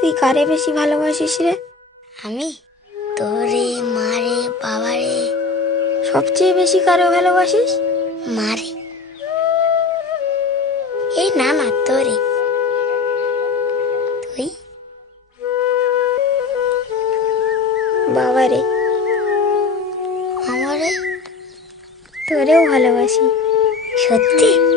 তুই কারে বেশি ভালোবাসিস রে? আমি তোরে, মারে, বাবারে। সবচেয়ে বেশি কারে ভালোবাসিস? মারে। এই না না, তোরে। তুই? বাবারে। আমারে। তোরেও ভালোবাসি। সত্যি?